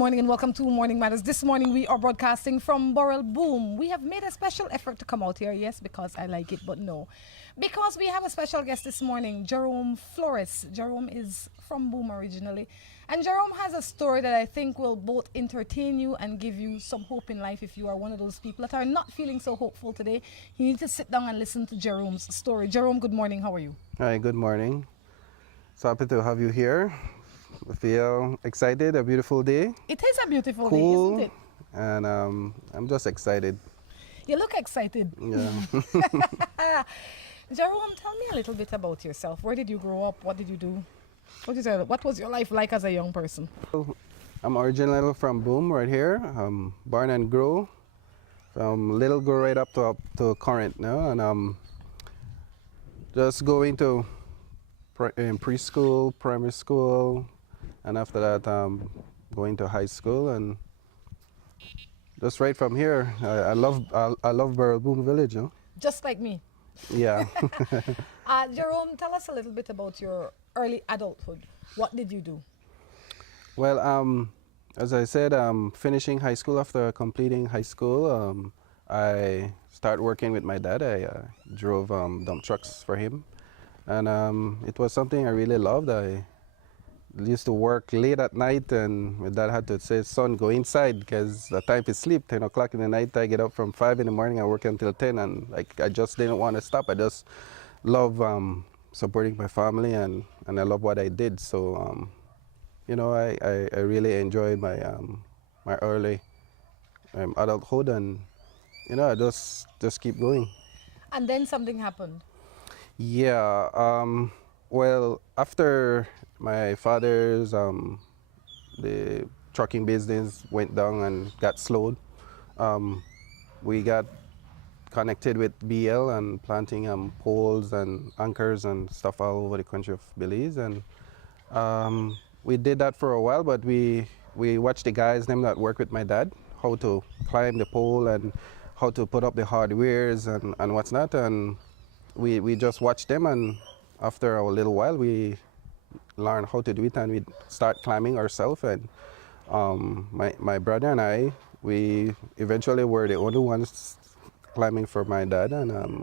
morning and welcome to Morning Matters. This morning we are broadcasting from Burrell Boom. We have made a special effort to come out here, yes, because I like it, but no. Because we have a special guest this morning, Jerome Flores. Jerome is from Boom originally. And Jerome has a story that I think will both entertain you and give you some hope in life if you are one of those people that are not feeling so hopeful today. You need to sit down and listen to Jerome's story. Jerome, good morning. How are you? Hi, good morning. So happy to have you here. I feel excited, a beautiful day. It is a beautiful Cool, day, isn't it? And I'm just excited. You look excited. Yeah. Jerome, tell me a little bit about yourself. Where did you grow up? What did you do? What was your life like as a young person? I'm originally from Boom, right here. Born and grew from little girl right up to current now, and just going to in preschool, primary school, and after that going to high school, and just right from here. I love Burrell Boom Village. You know? Just like me. Yeah. Jerome, tell us a little bit about your early adulthood. What did you do? Well, as I said, finishing high school, after completing high school, I started working with my dad. I drove dump trucks for him, and it was something I really loved. I used to work late at night, and my dad had to say, "Son, go inside," because the time to sleep, 10 o'clock in the night. I get up from 5 in the morning, I work until 10, and I just didn't want to stop. I just love supporting my family, and I love what I did. So, I really enjoyed my my early adulthood, and I just keep going. And then something happened. Yeah. Well, after my father's the trucking business went down and got slowed, we got connected with BL and planting poles and anchors and stuff all over the country of Belize, and we did that for a while. But we watched the guys them that work with my dad how to climb the pole and how to put up the hardwares and what's not, and we just watched them, and after a little while we learned how to do it, and we start climbing ourselves. And my brother and I, we eventually were the only ones climbing for my dad. And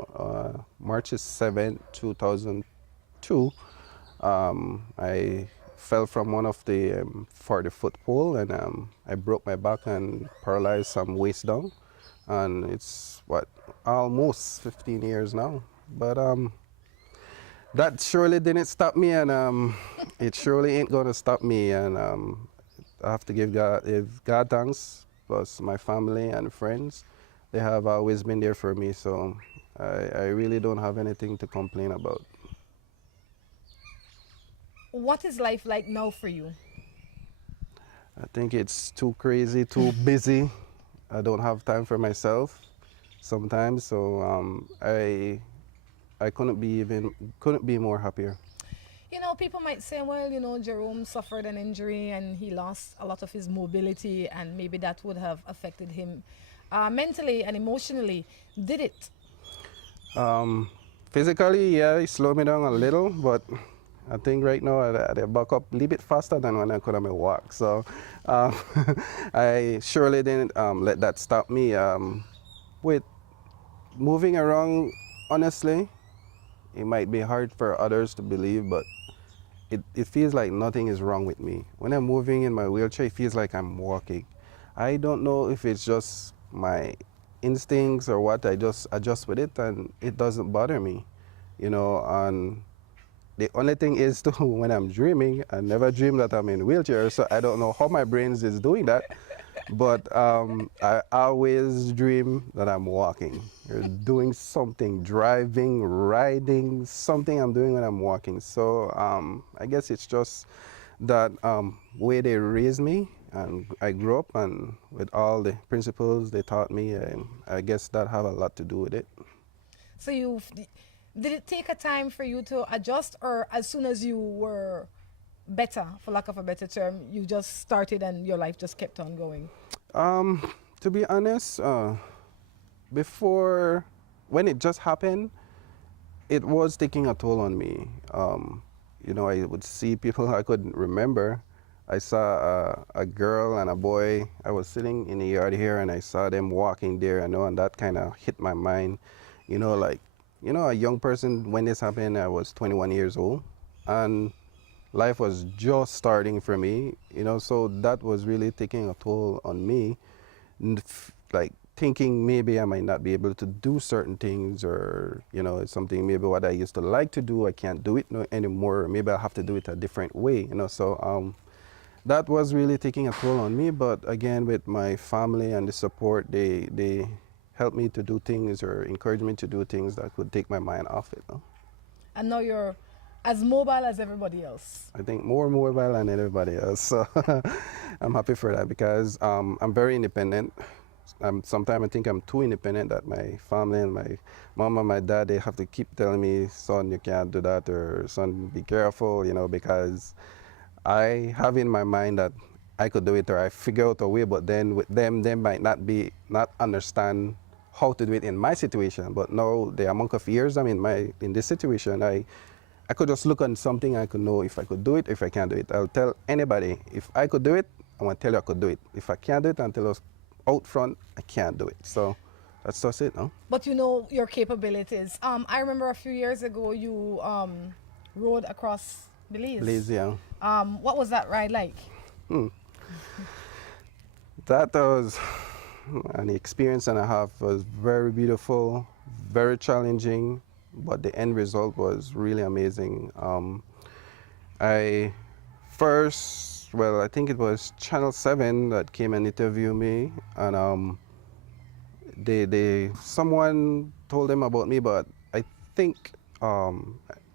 March 7th, 2002, I fell from one of the 40-foot pole, and I broke my back and paralyzed some waist down. And it's almost 15 years now. But that surely didn't stop me, and it surely ain't gonna stop me. And I have to give God thanks, plus my family and friends. They have always been there for me, so I really don't have anything to complain about. What is life like now for you? I think it's too crazy, too busy. I don't have time for myself sometimes, so I couldn't be more happier. You know, people might say, well, Jerome suffered an injury and he lost a lot of his mobility, and maybe that would have affected him mentally and emotionally. Did it? Physically, yeah, it slowed me down a little, but I think right now I back up a little bit faster than when I could have walk. So I surely didn't let that stop me. With moving around, honestly, it might be hard for others to believe, but it feels like nothing is wrong with me. When I'm moving in my wheelchair, it feels like I'm walking. I don't know if it's just my instincts or what. I just adjust with it, and it doesn't bother me, and the only thing is too, when I'm dreaming, I never dream that I'm in a wheelchair, so I don't know how my brains is doing that. But I always dream that I'm walking, or doing something, driving, riding, something I'm doing when I'm walking. So I guess it's just that way they raised me, and I grew up, and with all the principles they taught me, I guess that have a lot to do with it. So did it take a time for you to adjust, or as soon as you were better, for lack of a better term, you just started and your life just kept on going? To be honest, before, when it just happened, it was taking a toll on me. I would see people I couldn't remember I saw a girl and a boy. I was sitting in the yard here, and I saw them walking there, and that kind of hit my mind. Like, a young person, when this happened, I was 21 years old, and life was just starting for me, so that was really taking a toll on me, like thinking maybe I might not be able to do certain things, or it's something maybe what I used to like to do, I can't do it no anymore, or maybe I'll have to do it a different way, so that was really taking a toll on me. But again, with my family and the support, they helped me to do things, or encouraged me to do things that would take my mind off it. And now you're as mobile as everybody else. I think more mobile than everybody else. So I'm happy for that, because I'm very independent. Sometimes I think I'm too independent, that my family and my mom and my dad, they have to keep telling me, son, you can't do that, or son, be careful, because I have in my mind that I could do it, or I figure out a way, but then with them, they might not understand how to do it in my situation. But now, the amount of years I'm in this situation, I could just look on something, I could know if I could do it, if I can't do it. I'll tell anybody, if I could do it, I want to tell you I could do it. If I can't do it, I'll tell us out front, I can't do it. So that's just it, no? But you know your capabilities. I remember a few years ago you rode across Belize. Belize, yeah. What was that ride like? That was an experience and a half. Was very beautiful, very challenging, but the end result was really amazing. I I think it was Channel 7 that came and interviewed me, and someone told them about me, but I think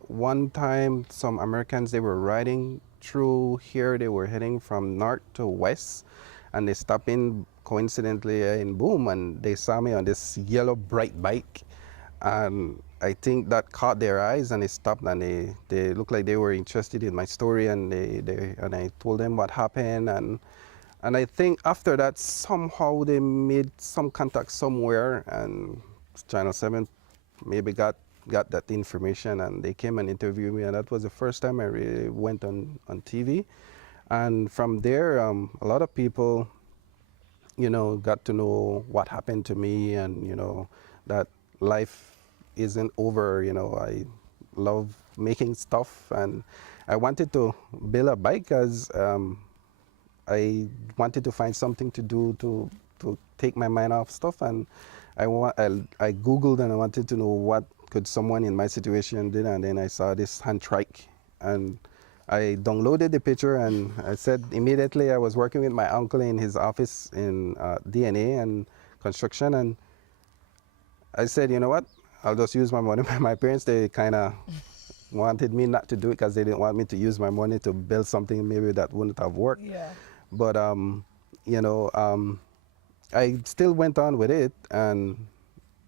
one time some Americans, they were riding through here, they were heading from north to west, and they stopped in coincidentally in Boom, and they saw me on this yellow bright bike, and I think that caught their eyes, and they stopped, and they looked like they were interested in my story, and and I told them what happened, and I think after that somehow they made some contact somewhere, and Channel 7 maybe got that information, and they came and interviewed me, and that was the first time I really went on TV. And from there, a lot of people, got to know what happened to me, and that life isn't over. I love making stuff, and I wanted to build a bike because I wanted to find something to do to take my mind off stuff, and I Googled, and I wanted to know what could someone in my situation do, and then I saw this hand trike, and I downloaded the picture, and I said immediately, I was working with my uncle in his office in DNA and construction, and I said, you know what, I'll just use my money. My parents, they kind of wanted me not to do it because they didn't want me to use my money to build something maybe that wouldn't have worked. Yeah. But, I still went on with it, and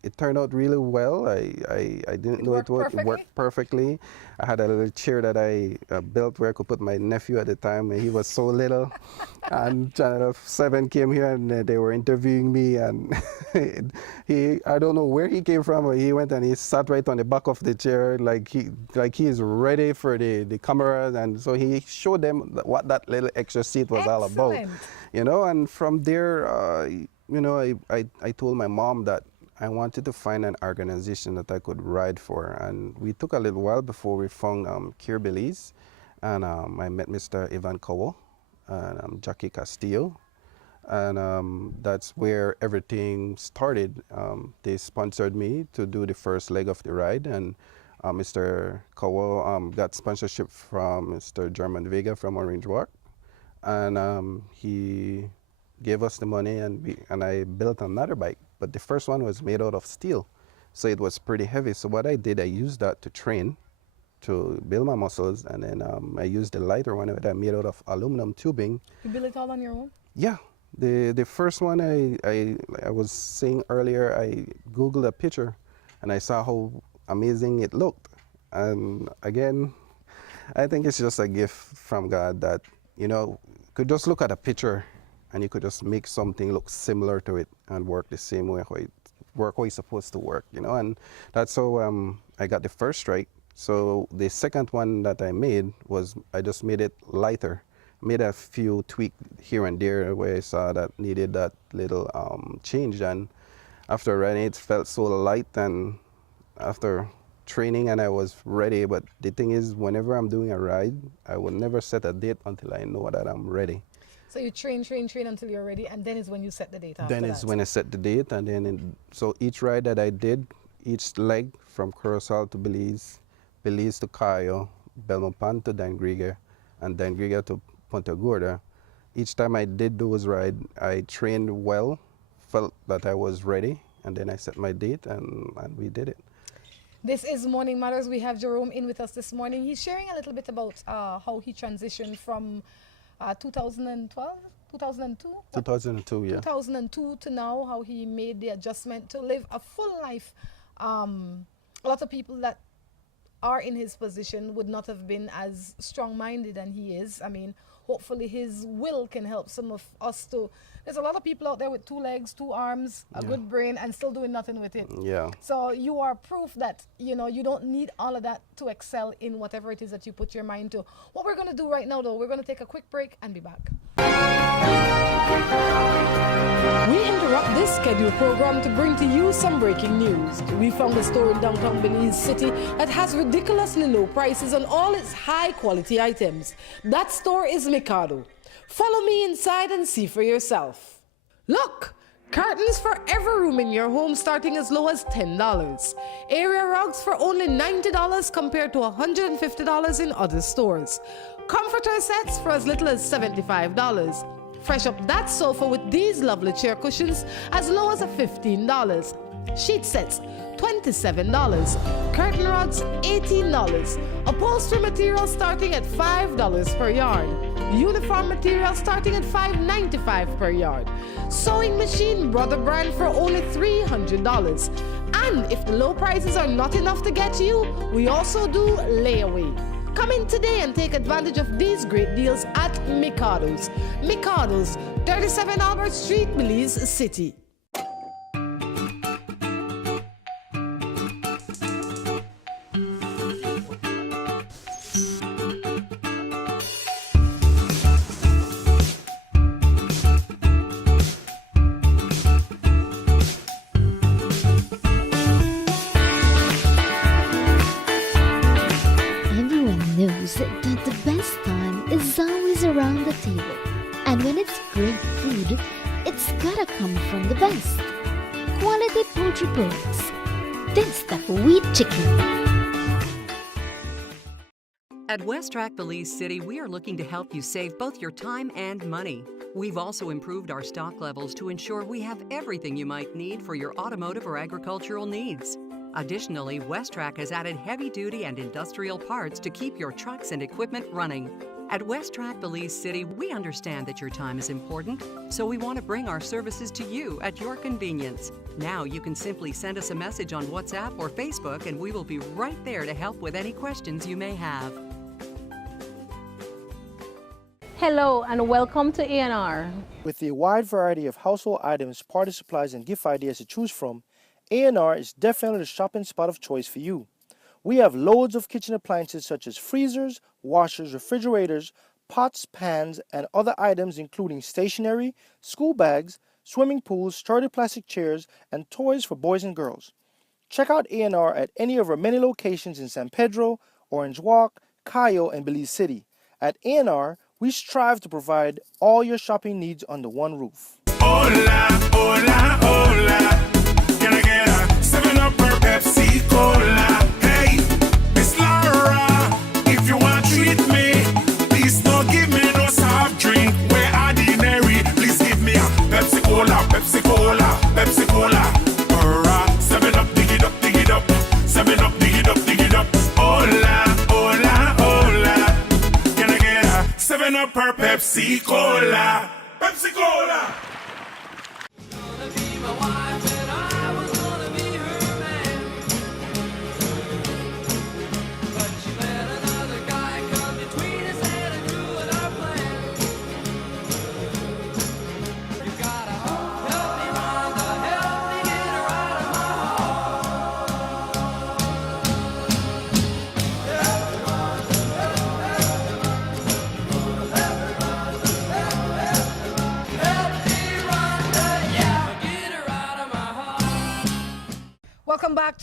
it turned out really well. I didn't know it would work perfectly. I had a little chair that I built where I could put my nephew at the time, and he was so little. And Channel 7 came here, and they were interviewing me, and I don't know where he came from, but he went and he sat right on the back of the chair, like he is ready for the cameras, and so he showed them what that little extra seat was all about. And from there, I told my mom that I wanted to find an organization that I could ride for, and we took a little while before we found Care Belize, and I met Mr. Ivan Cowell and Jackie Castillo, and that's where everything started. They sponsored me to do the first leg of the ride, and Mr. Cowell got sponsorship from Mr. Jerome Vega from Orange Walk, and he gave us the money, and I built another bike. But the first one was made out of steel, so it was pretty heavy. So what I did, I used that to train, to build my muscles, and then I used the lighter one that I made out of aluminum tubing. You built it all on your own? Yeah. The first one I was saying earlier, I Googled a picture, and I saw how amazing it looked. And again, I think it's just a gift from God that, could just look at a picture, and you could just make something look similar to it and work the same way, how it's supposed to work, and that's how I got the first strike. So the second one that I made was, I just made it lighter, made a few tweaks here and there where I saw that needed that little change. And after riding, it felt so light, and after training, and I was ready. But the thing is, whenever I'm doing a ride, I will never set a date until I know that I'm ready. So you train until you're ready, and then is when you set the date after Then is that. when I set the date, and then so each ride that I did, each leg from Curacao to Belize, Belize to Cayo, Belmopan to Dangriga, and Dangriga to Punta Gorda. Each time I did those rides, I trained well, felt that I was ready, and then I set my date, and we did it. This is Morning Matters. We have Jerome in with us this morning. He's sharing a little bit about how he transitioned from 2012, 2002? 2002, yeah. 2002 to now, how he made the adjustment to live a full life. A lot of people that are in his position would not have been as strong-minded than he is. I mean, hopefully his will can help some of us to. There's a lot of people out there with 2 legs, 2 arms, a good brain, and still doing nothing with it. Yeah. So you are proof that, you know, you don't need all of that to excel in whatever it is that you put your mind to. What we're going to do right now, though, we're going to take a quick break and be back. We interrupt this scheduled program to bring to you some breaking news. We found a store in downtown Belize City that has ridiculously low prices on all its high-quality items. That store is Mikado. Follow me inside and see for yourself. Look! Curtains for every room in your home starting as low as $10. Area rugs for only $90 compared to $150 in other stores. Comforter sets for as little as $75. Fresh up that sofa with these lovely chair cushions as low as $15. Sheet sets, $27. Curtain rods, $18. Upholstery material starting at $5 per yard. Uniform material starting at $5.95 per yard. Sewing machine Brother brand for only $300. And if the low prices are not enough to get you, we also do layaway. Come in today and take advantage of these great deals at Mikado's. Mikado's, 37 Albert Street, Belize City. That the best time is always around the table. And when it's great food, it's gotta come from the best. Quality poultry products. That's the wheat chicken. At Westrack Belize City, we are looking to help you save both your time and money. We've also improved our stock levels to ensure we have everything you might need for your automotive or agricultural needs. Additionally, Westrack has added heavy-duty and industrial parts to keep your trucks and equipment running. At Westrack Belize City, we understand that your time is important, so we want to bring our services to you at your convenience. Now you can simply send us a message on WhatsApp or Facebook, and we will be right there to help with any questions you may have. Hello and welcome to A&R. With a wide variety of household items, party supplies, and gift ideas to choose from, A&R is definitely the shopping spot of choice for you. We have loads of kitchen appliances such as freezers, washers, refrigerators, pots, pans, and other items including stationery, school bags, swimming pools, sturdy plastic chairs, and toys for boys and girls. Check out A&R at any of our many locations in San Pedro, Orange Walk, Cayo, and Belize City. At A&R, we strive to provide all your shopping needs under one roof. Hola, hola, hola. Can I get a 7-Up or Pepsi Cola? Hey, Miss Laura, if you want to treat me, please don't give me no soft drink. We're ordinary. Please give me a Pepsi Cola, Pepsi Cola, Pepsi Cola. Or a 7-Up, dig it up, dig it up. 7-Up, dig it up, dig it up. Hola, hola, hola. Can I get a 7-Up or Pepsi Cola? Pepsi Cola.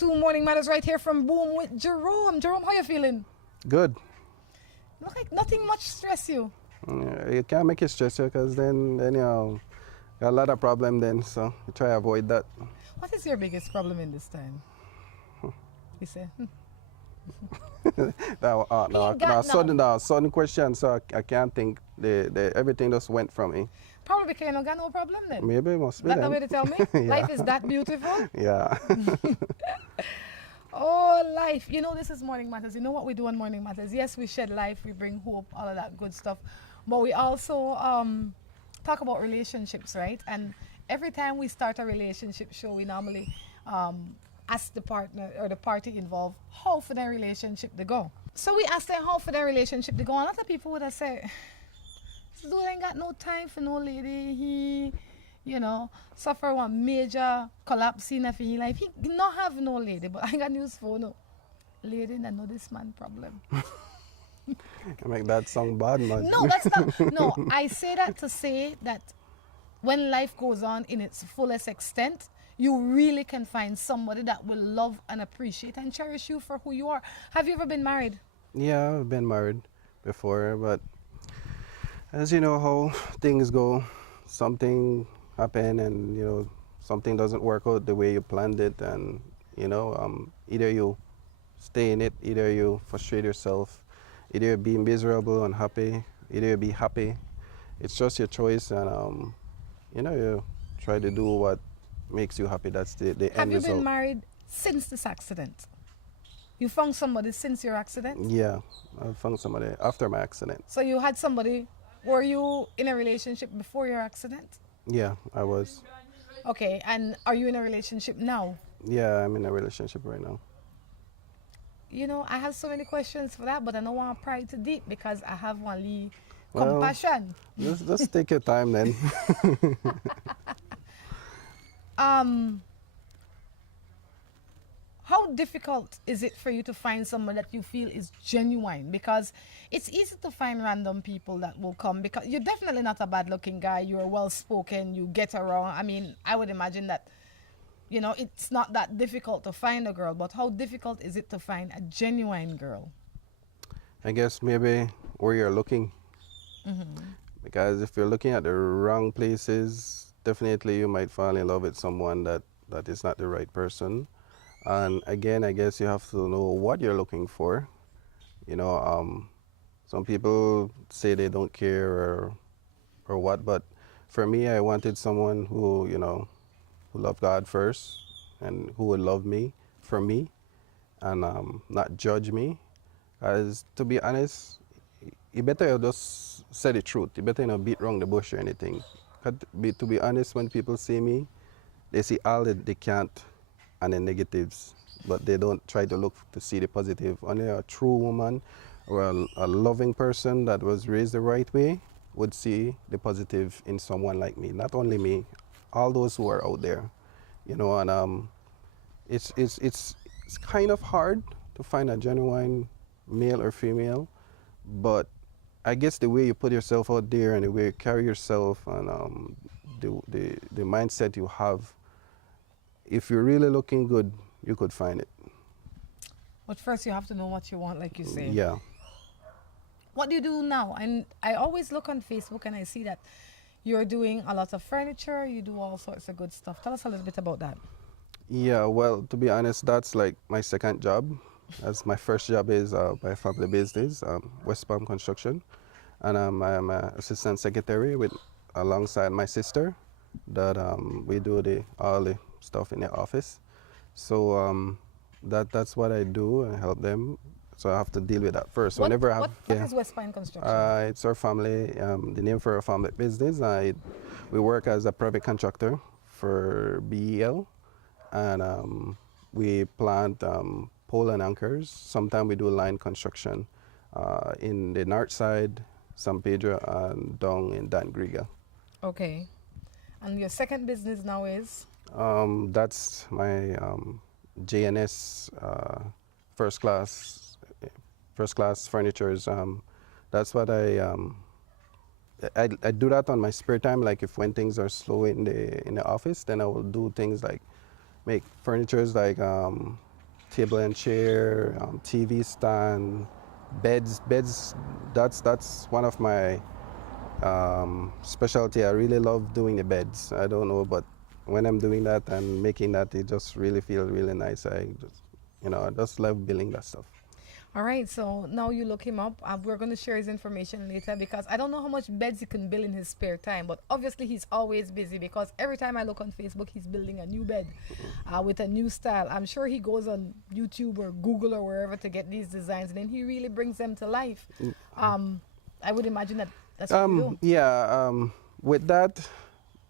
to Morning Matters right here from Boom with Jerome. Jerome, how you feeling? Good. Look like nothing much stress you. You can't make it stress you because then you know, got a lot of problem then, so you try to avoid that. What is your biggest problem in this time? You say, No, He got sudden question, so I can't think. Everything just went from me. probably because you don't got no problem then. Maybe it must be That's the then. way to tell me? Yeah. Life is that beautiful? Yeah. Oh, life. You know, this is Morning Matters. You know what we do on Morning Matters? Yes, we shed life, we bring hope, all of that good stuff. But we also talk about relationships, right? And every time we start a relationship show, we normally ask the partner or the party involved how for their relationship to go. So we ask them how for their relationship to go. And a lot of people would have said, this dude ain't got no time for no lady. He, you know, suffer one major collapse in his life. He not have no lady, but I got news for no. Lady that know this man problem. I make that song bad, man. No, that's not. No, I say that to say that when life goes on in its fullest extent, you really can find somebody that will love and appreciate and cherish you for who you are. Have you ever been married? Yeah, I've been married before, but as you know how things go, something happen and you know something doesn't work out the way you planned it, and you know either you stay in it, either you frustrate yourself, either you be miserable, unhappy, either you be happy. It's just your choice, and you know you try to do what makes you happy. That's the Have end you result. been married since this accident? You found somebody since your accident? Yeah, I found somebody after my accident. So you had somebody, were you in a relationship before your accident? Yeah, I was. Okay, and are you in a relationship now? Yeah, I'm in a relationship right now. You know, I have so many questions for that, but I don't want to pry too deep because I have only Well, compassion. Just take your time then. How difficult is it for you to find someone that you feel is genuine? Because it's easy to find random people that will come, because you're definitely not a bad looking guy. You're well spoken, you get around. I mean, I would imagine that, you know, it's not that difficult to find a girl, but how difficult is it to find a genuine girl? I guess maybe where you're looking. Because if you're looking at the wrong places, definitely you might fall in love with someone that is not the right person. And again, I guess you have to know what you're looking for. You know, some people say they don't care or what, but for me, I wanted someone who, you know, who loved God first and who would love me for me and not judge me. As to be honest, you better just say the truth. You better not beat around the bush or anything. To be honest, when people see me, they see all that they can't and the negatives, but they don't try to look to see the positive. Only a true woman or a loving person that was raised the right way would see the positive in someone like me. Not only me, all those who are out there, you know. And it's kind of hard to find a genuine male or female, but I guess the way you put yourself out there and the way you carry yourself and the mindset you have, if you're really looking good, you could find it. But first you have to know what you want, like you say. Yeah. What do you do now? And I always look on Facebook and I see that you're doing a lot of furniture, you do all sorts of good stuff. Tell us a little bit about that. Yeah, well, to be honest, that's like my second job. As my first job is my family business, West Palm Construction. And I'm an assistant secretary alongside my sister that we do all the stuff in the office. So that's what I do and help them. So I have to deal with that first. What Whenever I have, what is West Pine Construction? it's our family, the name for our family business. We work as a private contractor for BEL, and we plant pole and anchors. Sometimes we do line construction in the north side, San Pedro, and down in Dan Griga. Okay. And your second business now is? That's my JNS first class furnitures. That's what I do that on my spare time. Like if when things are slow in the office, then I will do things like make furnitures like table and chair, TV stand, beds. Beds, that's one of my specialty. I really love doing the beds. I don't know, but when I'm doing that and making that, it just really feels really nice. I just, I just love building that stuff. All right, so now you look him up. We're going to share his information later because I don't know how much beds he can build in his spare time, but obviously he's always busy because every time I look on Facebook, he's building a new bed with a new style. I'm sure he goes on YouTube or Google or wherever to get these designs, and then he really brings them to life. I would imagine that that's what you do. Yeah, with that,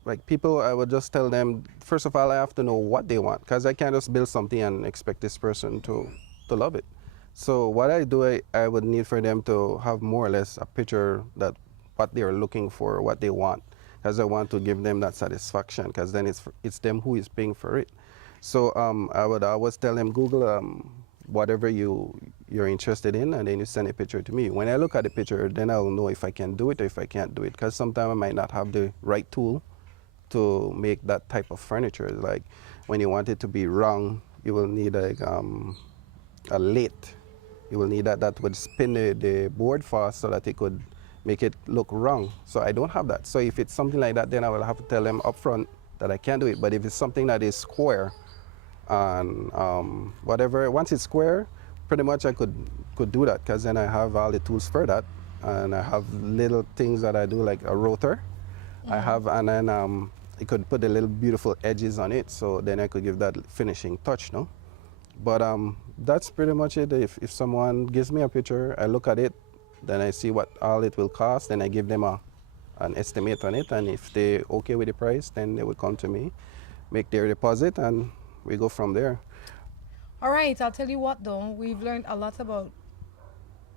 like people, I would just tell them, first of all, I have to know what they want because I can't just build something and expect this person to love it. So what I do, I would need for them to have more or less a picture that what they're looking for, what they want, because I want to give them that satisfaction, because then it's them who is paying for it. So I would always tell them, Google whatever you're interested in, and then you send a picture to me. When I look at the picture, then I'll know if I can do it or if I can't do it, because sometimes I might not have the right tool to make that type of furniture. Like when you want it to be round, you will need a lathe. You will need that would spin the board fast so that it could make it look wrong. So I don't have that. So if it's something like that, then I will have to tell them up front that I can't do it. But if it's something that is square and whatever, once it's square, pretty much I could do that because then I have all the tools for that. And I have little things that I do like a rotor. I have, and then I could put the little beautiful edges on it. So then I could give that finishing touch, no? But that's pretty much it. If someone gives me a picture, I look at it, then I see what all it will cost, then I give them an estimate on it, and if they're okay with the price, then they will come to me, make their deposit, and we go from there. All right, I'll tell you what though, we've learned a lot about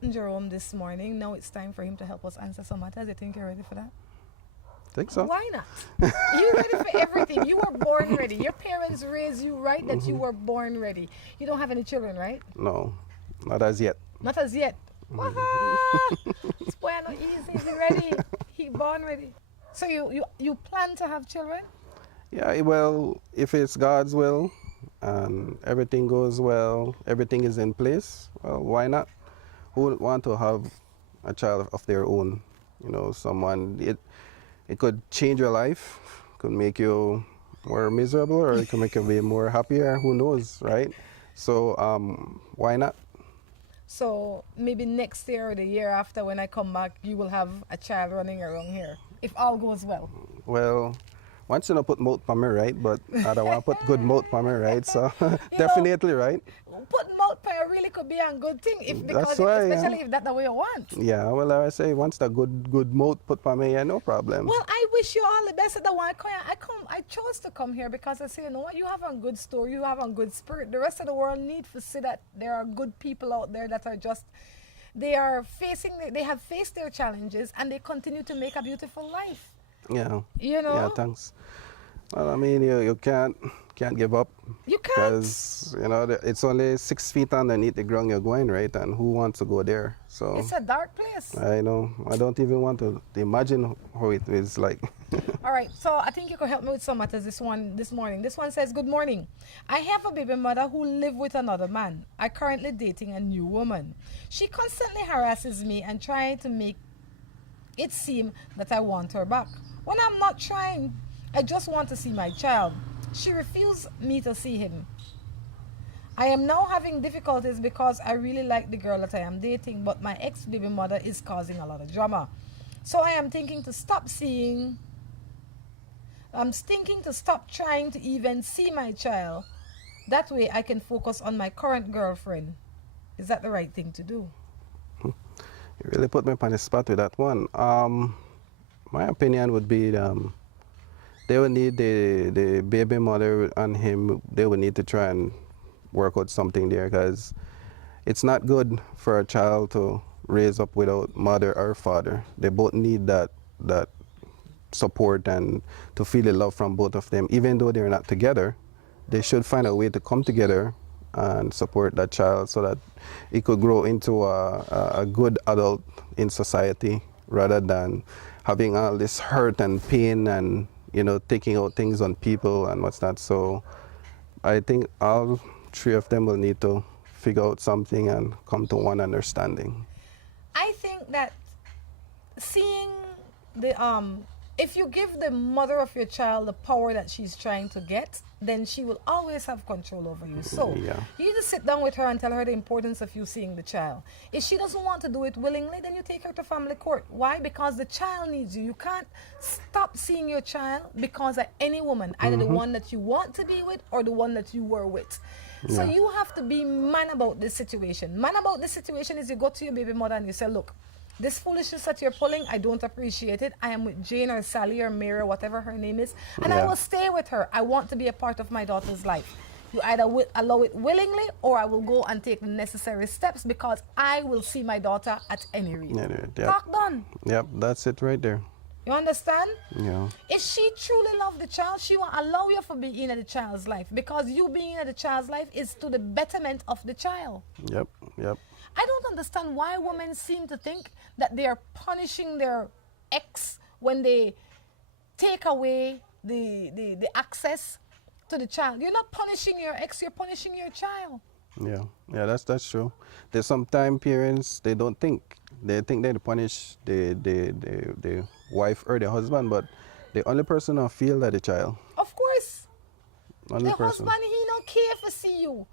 Jerome this morning. Now it's time for him to help us answer some matters. You think you're ready for that? Think so. Why not? You're ready for everything. You were born ready. Your parents raised you right that you were born ready. You don't have any children, right? No, not as yet. Not as yet. This boy not easy. He ready. He born ready. So you plan to have children? Yeah, well, if it's God's will and everything goes well, everything is in place, well, why not? Who would want to have a child of their own? Someone, it could change your life, could make you more miserable, or it could make you be more happier, who knows, right? So why not? So maybe next year or the year after when I come back, you will have a child running around here, if all goes well. Well, once you put mouth on me, right? But I don't want to put good mouth on me, right? So definitely, right? Put mouth on really could be a good thing, especially if that's the way you want. Yeah, well, I say once the good mouth put on me, yeah, no problem. Well, I wish you all the best. I chose to come here because I say, you know what, you have a good story, you have a good spirit. The rest of the world need to see that there are good people out there that are just, they have faced their challenges and they continue to make a beautiful life. Yeah. Yeah, thanks. Well, I mean, you can't give up. You can't. Because, it's only 6 feet underneath the ground you're going, right? And who wants to go there? So it's a dark place. I know. I don't even want to imagine how it is like. All right, so I think you could help me with some matters this morning. This one says, good morning. I have a baby mother who lives with another man. I'm currently dating a new woman. She constantly harasses me and trying to make it seem that I want her back. When I'm not trying, I just want to see my child. She refused me to see him. I am now having difficulties because I really like the girl that I am dating, but my ex-baby mother is causing a lot of drama. So I am thinking to stop trying to even see my child. That way I can focus on my current girlfriend. Is that the right thing to do? You really put me on the spot with that one. My opinion would be they would need the baby mother and him, they would need to try and work out something there, because it's not good for a child to raise up without mother or father. They both need that support and to feel the love from both of them. Even though they're not together, they should find a way to come together and support that child so that it could grow into a good adult in society, rather than having all this hurt and pain and taking out things on people and what's not. So I think I'll three of them will need to figure out something and come to one understanding. I think that seeing the if you give the mother of your child the power that she's trying to get, then she will always have control over you. So Yeah. you just sit down with her and tell her the importance of you seeing the child. If she doesn't want to do it willingly, then you take her to family court. Why? Because the child needs you. You can't stop seeing your child because of any woman, either the one that you want to be with or the one that you were with. So Yeah. you have to be man about this situation. Man about this situation is you go to your baby mother and you say, look, this foolishness that you're pulling, I don't appreciate it. I am with Jane or Sally or Mary or whatever her name is, and I Yeah. will stay with her. I want to be a part of my daughter's life. You either allow it willingly or I will go and take the necessary steps because I will see my daughter at any rate. Yep. Talk done. Yep, that's it right there. You understand? Yeah. If she truly loves the child, she will allow you for being in the child's life because you being in the child's life is to the betterment of the child. Yep. I don't understand why women seem to think that they are punishing their ex when they take away the access to the child. You're not punishing your ex, you're punishing your child. Yeah, that's true. There's sometimes parents, they don't think. They think they punish the wife or the husband, but the only person who feel that the child. Of course. Only The person. husband, he don't care for see you.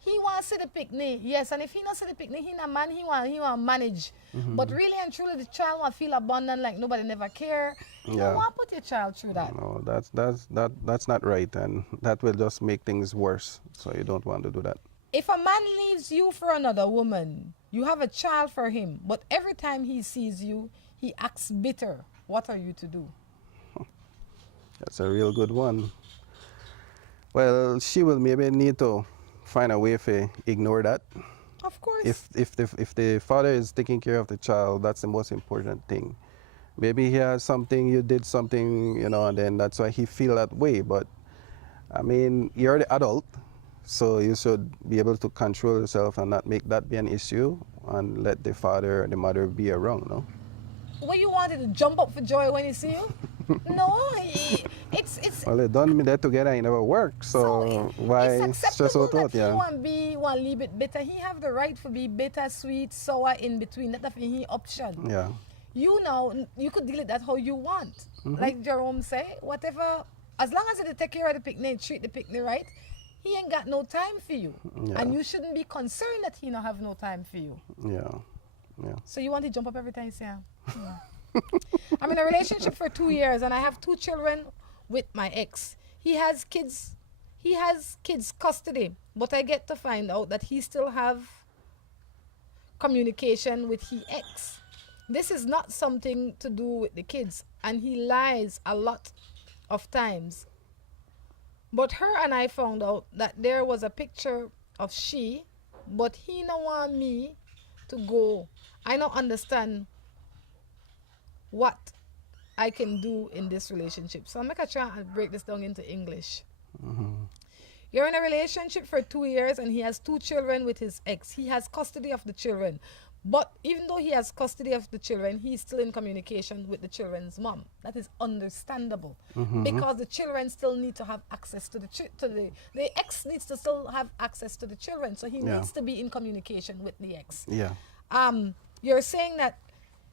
He want to see the picnic, yes, and if he not see the picnic, he not man, he want manage. But really and truly, the child want feel abandoned, like nobody never care. You Yeah. don't want to put your child through that. No, that's not right, and that will just make things worse. So you don't want to do that. If a man leaves you for another woman, you have a child for him, but every time he sees you, he acts bitter. What are you to do? That's a real good one. Well, she will maybe need to find a way to ignore that. Of course. If the father is taking care of the child, that's the most important thing. Maybe he has something, you did something, and then that's why he feel that way. But I mean, you're the adult, so you should be able to control yourself and not make that be an issue, and let the father or the mother be around, no? What you wanted to jump up for joy when he see you? No, it's Well, they done me that together, it never worked. So why it's stress acceptable out? that he Yeah. want a little bit bitter. He have the right to be bitter, sweet, sour in between. That's he option. Yeah. You know, you could deal with that how you want. Like Jerome say, whatever, as long as they take care of the picnic, treat the picnic right, he ain't got no time for you. Yeah. And you shouldn't be concerned that he don't have no time for you. Yeah. So you want to jump up every time you say, I'm in a relationship for 2 years and I have 2 children with my ex. He has kids custody, but I get to find out that he still have communication with his ex. This is not something to do with the kids, and he lies a lot of times. But her and I found out that there was a picture of she, but he don't want me to go. I don't understand what I can do in this relationship. So I'm going to try and break this down into English. You're in a relationship for 2 years and he has 2 children with his ex. He has custody of the children. But even though he has custody of the children, he's still in communication with the children's mom. That is understandable because the children still need to have access to the ex needs to still have access to the children. So he needs to be in communication with the ex. Yeah. You're saying that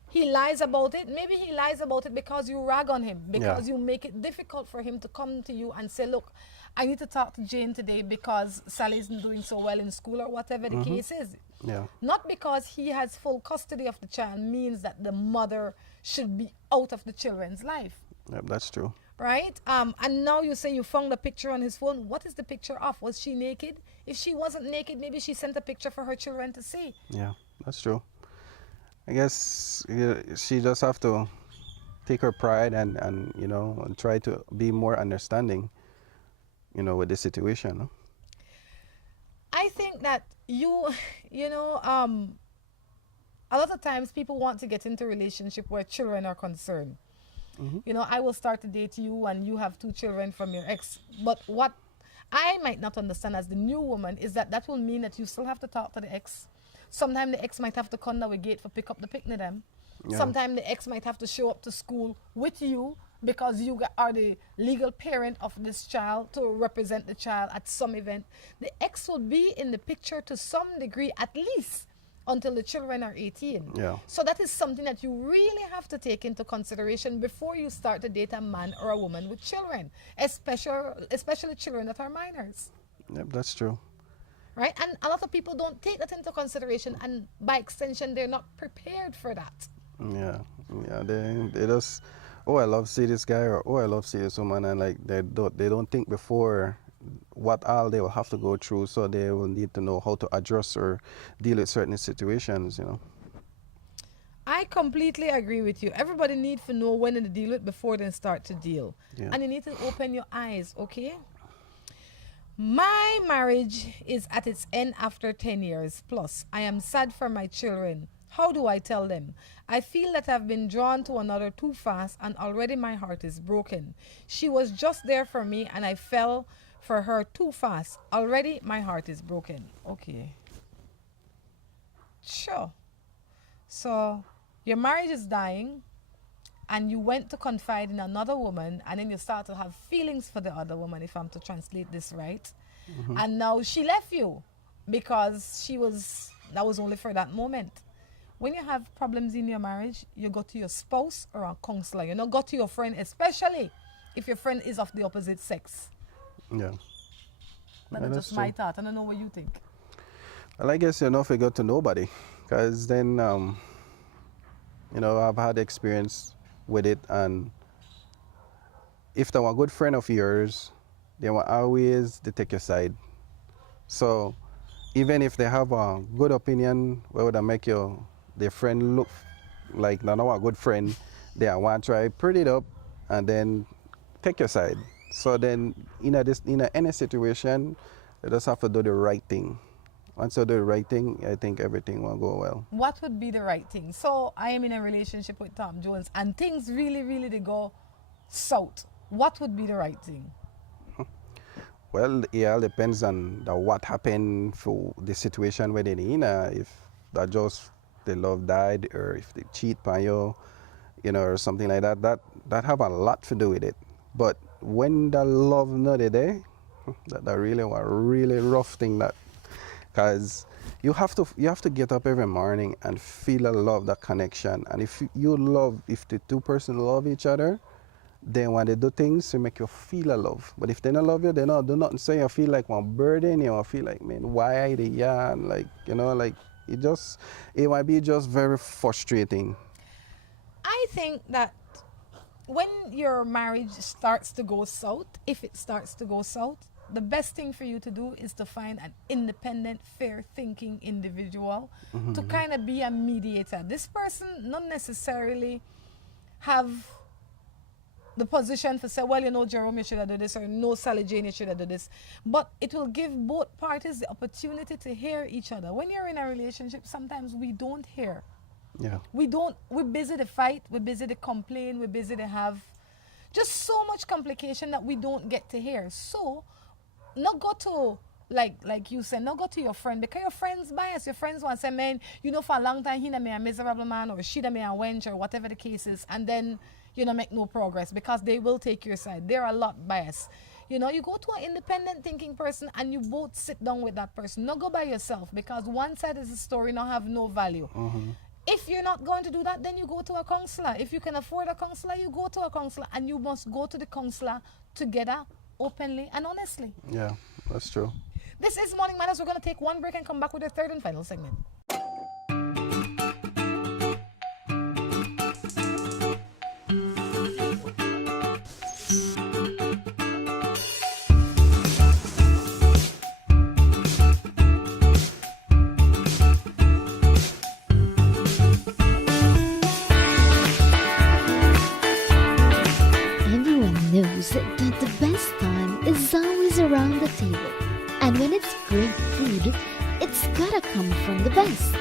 he lies about it. Maybe he lies about it because you rag on him, because you make it difficult for him to come to you and say, look, I need to talk to Jane today because Sally isn't doing so well in school or whatever the case is. Yeah. Not because he has full custody of the child means that the mother should be out of the children's life. Yep, that's true. Right? And now you say you found a picture on his phone. What is the picture of? Was she naked? If she wasn't naked, maybe she sent a picture for her children to see. Yeah, that's true. I guess she just have to take her pride and and try to be more understanding, with the situation. No? I think that a lot of times people want to get into a relationship where children are concerned. I will start to date you and you have 2 children from your ex. But what I might not understand as the new woman is that will mean that you still have to talk to the ex. Sometimes the ex might have to come down the gate for pick up the picnic them. Yeah. Sometimes the ex might have to show up to school with you because are the legal parent of this child to represent the child at some event, the ex will be in the picture to some degree, at least until the children are 18. Yeah. So that is something that you really have to take into consideration before you start to date a man or a woman with children, especially children that are minors. Yep, that's true. Right? And a lot of people don't take that into consideration, and by extension, they're not prepared for that. Yeah, they just, oh, I love see this guy, or oh, I love see this woman, and like they don't think before what all they will have to go through, so they will need to know how to adjust or deal with certain situations, you know. I completely agree with you. Everybody needs to know when to deal with before they start to deal. Yeah. And you need to open your eyes, okay? My marriage is at its end after 10 years plus. I am sad for my children. How do I tell them? I feel that I've been drawn to another too fast, and already my heart is broken. She was just there for me, and I fell for her too fast. Already my heart is broken. Okay. Sure. So your marriage is dying, and you went to confide in another woman, and then you start to have feelings for the other woman, if I'm to translate this right. And now she left you because that was only for that moment. When you have problems in your marriage, you go to your spouse or a counselor. You don't go to your friend, especially if your friend is of the opposite sex. Yeah. But Yeah, that's that's just my true. thought. I don't know what you think. Well, I guess you're not figure to nobody, because then, you know, I've had experience with it, and if they're a good friend of yours, they will always they take your side. So even if they have a good opinion, where would I make their friend look like not a good friend, they want to try pretty it up and then take your side. So then in any situation, you just have to do the right thing. Once you do the right thing, I think everything will go well. What would be the right thing? So I am in a relationship with Tom Jones, and things really, really they go south. What would be the right thing? Well, it all depends on what happened for the situation where they're in. If that just the love died, or if they cheat on you, you know, or something like that. That have a lot to do with it. But when the love not there, that really was a really rough thing. That because you have to get up every morning and feel the love, that connection. And if the two person love each other, then when they do things to make you feel a love. But if they don't love you, they don't do nothing. So you feel like one burden. You feel like, man, why are they here? And like, you know, like it might be just very frustrating. I think that when your marriage starts to go south, if it starts to go south, the best thing for you to do is to find an independent, fair-thinking individual to kind of be a mediator. This person not necessarily have the position to say, well, you know, Jerome, you should have done this, or no, Sally Jane, you should have done this. But it will give both parties the opportunity to hear each other. When you're in a relationship, sometimes we don't hear. Yeah. We're busy to fight, we're busy to complain, we're busy to have just so much complication that we don't get to hear. So, not go to, like you said, not go to your friend, because your friend's biased. Your friends want to say, man, you know, for a long time, he done me a miserable man, or she done me a wench, or whatever the case is, and then, you know, make no progress, because they will take your side. They're a lot biased. You know, you go to an independent thinking person, and you both sit down with that person. Not go by yourself, because one side of the story not have no value. If you're not going to do that, then you go to a counselor. If you can afford a counselor, you go to a counselor, and you must go to the counselor together, openly and honestly. Yeah, that's true. This is Morning Matters. We're going to take one break and come back with our third and final segment. Knows that the best time is always around the table. And when it's great food, it's gotta come from the best.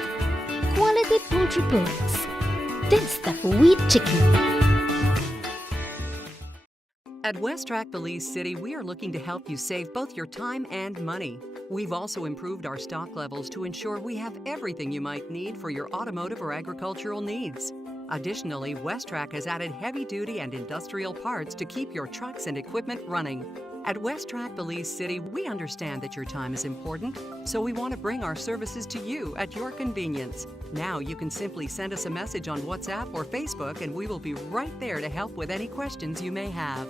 Quality poultry products. That's the wheat chicken. At West Track Belize City, we are looking to help you save both your time and money. We've also improved our stock levels to ensure we have everything you might need for your automotive or agricultural needs. Additionally, Westrack has added heavy-duty and industrial parts to keep your trucks and equipment running. At Westrack Belize City, we understand that your time is important, so we want to bring our services to you at your convenience. Now you can simply send us a message on WhatsApp or Facebook, and we will be right there to help with any questions you may have.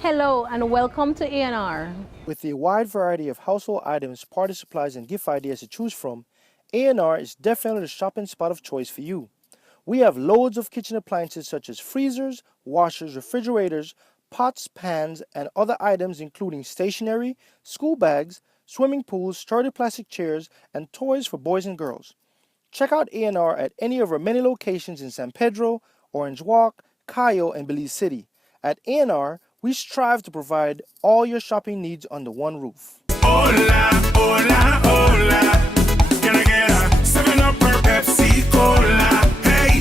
Hello and welcome to A&R. With a wide variety of household items, party supplies, and gift ideas to choose from, A&R is definitely the shopping spot of choice for you. We have loads of kitchen appliances such as freezers, washers, refrigerators, pots, pans, and other items including stationery, school bags, swimming pools, sturdy plastic chairs, and toys for boys and girls. Check out A&R at any of our many locations in San Pedro, Orange Walk, Cayo, and Belize City. At A&R, we strive to provide all your shopping needs under one roof. Hola, hola, hola. Can I get a 7-Up or Pepsi Cola? Hey,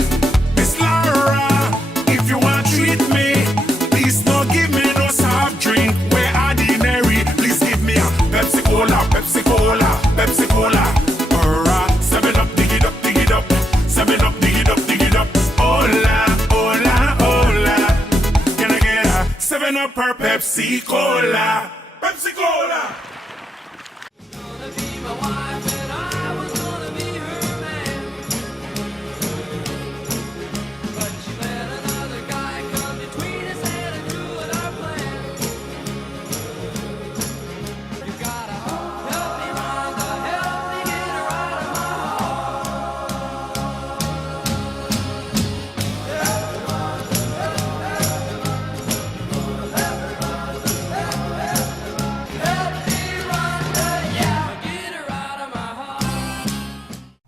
Miss Laura, if you want to treat me, please don't give me no soft drink. We're ordinary. Please give me a Pepsi Cola, Pepsi Cola, Pepsi Cola. Or a 7-Up, dig it up, dig it up. 7-Up, dig it up, dig it up. Hola, hola, hola. Can I get a 7-Up or Pepsi Cola? Pepsi Cola!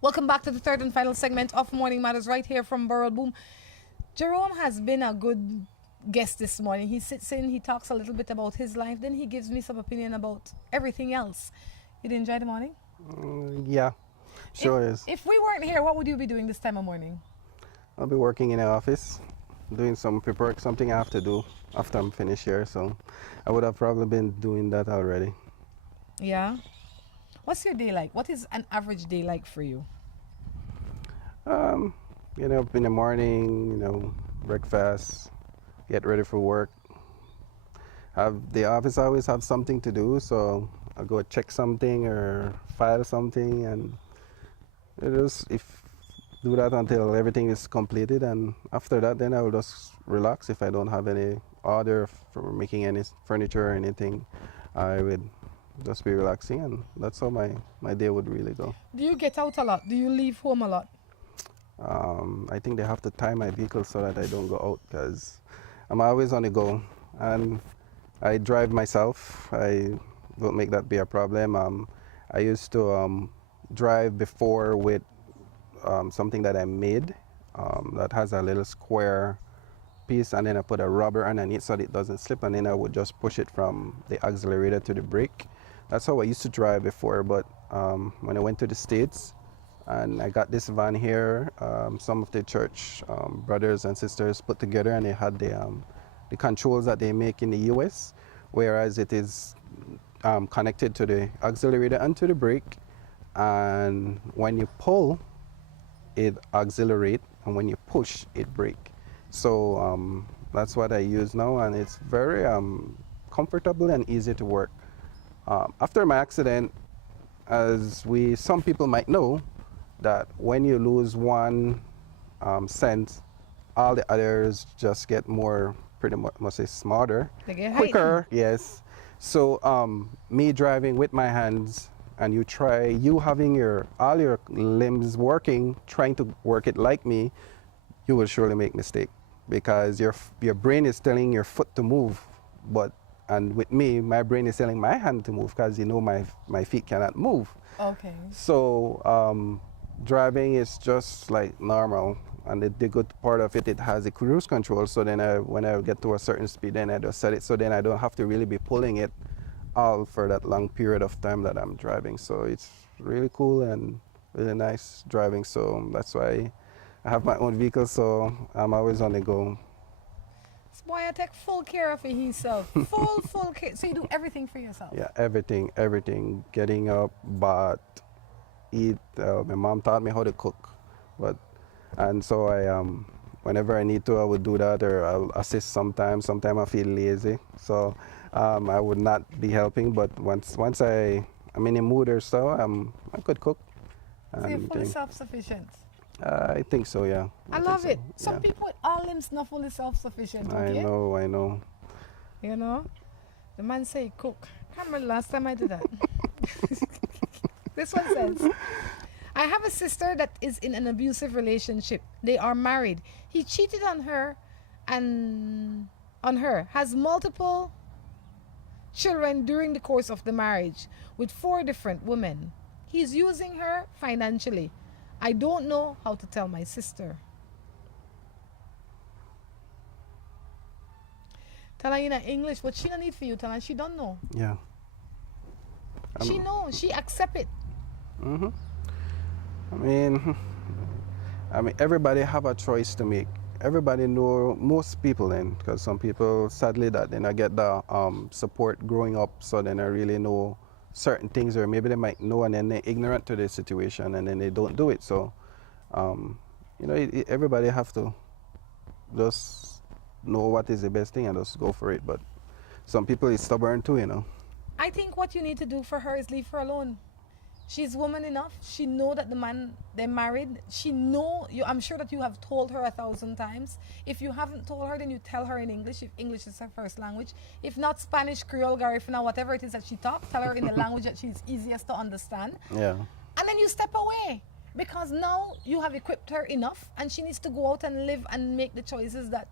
Welcome back to the third and final segment of Morning Matters right here from Borough Boom. Jerome has been a good guest this morning. He sits in, he talks a little bit about his life, then he gives me some opinion about everything else. You did enjoy the morning? Yeah, sure is. If we weren't here, what would you be doing this time of morning? I'll be working in the office, doing some paperwork, something I have to do after I'm finished here. So I would have probably been doing that already. Yeah. What's your day like? What is an average day like for you? You know, in the morning, you know, breakfast, get ready for work. The office always have something to do, so I'll go check something or file something, and do that until everything is completed, and after that, then I will just relax. If I don't have any order for making any furniture or anything, I would just be relaxing, and that's how my day would really go. Do you get out a lot? Do you leave home a lot? I think they have to tie my vehicle so that I don't go out, because I'm always on the go, and I drive myself. I don't make that be a problem. I used to drive before with something that I made that has a little square piece, and then I put a rubber underneath so that it doesn't slip, and then I would just push it from the accelerator to the brake. That's how I used to drive before, but when I went to the States and I got this van here, some of the church brothers and sisters put together, and they had the controls that they make in the US, whereas it is connected to the accelerator and to the brake, and when you pull, it accelerate, and when you push, it brake. So that's what I use now, and it's very comfortable and easy to work. After my accident, as some people might know, that when you lose one sense, all the others just get more, pretty much, must say, smarter, They get quicker. Yes. So me driving with my hands, and you having all your limbs working, trying to work it like me, you will surely make mistake, because your brain is telling your foot to move, and with me, my brain is telling my hand to move, because my feet cannot move. Okay. So driving is just like normal, and the good part of it has a cruise control. So then when I get to a certain speed, then I just set it, so then I don't have to really be pulling it all for that long period of time that I'm driving. So it's really cool and really nice driving. So that's why I have my own vehicle, so I'm always on the go. This boy, I take full care of himself. full care. So you do everything for yourself? Yeah, everything. Getting up, bath, eat. My mom taught me how to cook. But and so whenever I need to, I would do that, or I'll assist sometimes. Sometimes I feel lazy, so I would not be helping. But once I'm in a mood or so, I could cook. So you're and fully thing. self-sufficient. I think so, yeah. I think love so, it. Some yeah. people with all limbs not fully self-sufficient. Okay? I know. You know, the man say cook. Can't remember the last time I did that. This one says, I have a sister that is in an abusive relationship. They are married. He cheated on her has multiple children during the course of the marriage with 4 different women. He's using her financially. I don't know how to tell my sister. Tell her in English, but she don't need for you. Tell her she don't know. Yeah. She know. She accept it. Mm-hmm. I mean, everybody have a choice to make. Everybody know, most people then, because some people, sadly, that they not get the support growing up, so they don't really know certain things, or maybe they might know and then they're ignorant to the situation and then they don't do it. So, everybody have to just know what is the best thing and just go for it. But some people is stubborn too, you know. I think what you need to do for her is leave her alone. She's woman enough. She know that the man they're married. She know you. I'm sure that you have told her 1,000 times. If you haven't told her, then you tell her in English. If English is her first language, if not Spanish, Creole, Garifuna, whatever it is that she talks, tell her in the language that she's easiest to understand. Yeah. And then you step away, because now you have equipped her enough, and she needs to go out and live and make the choices that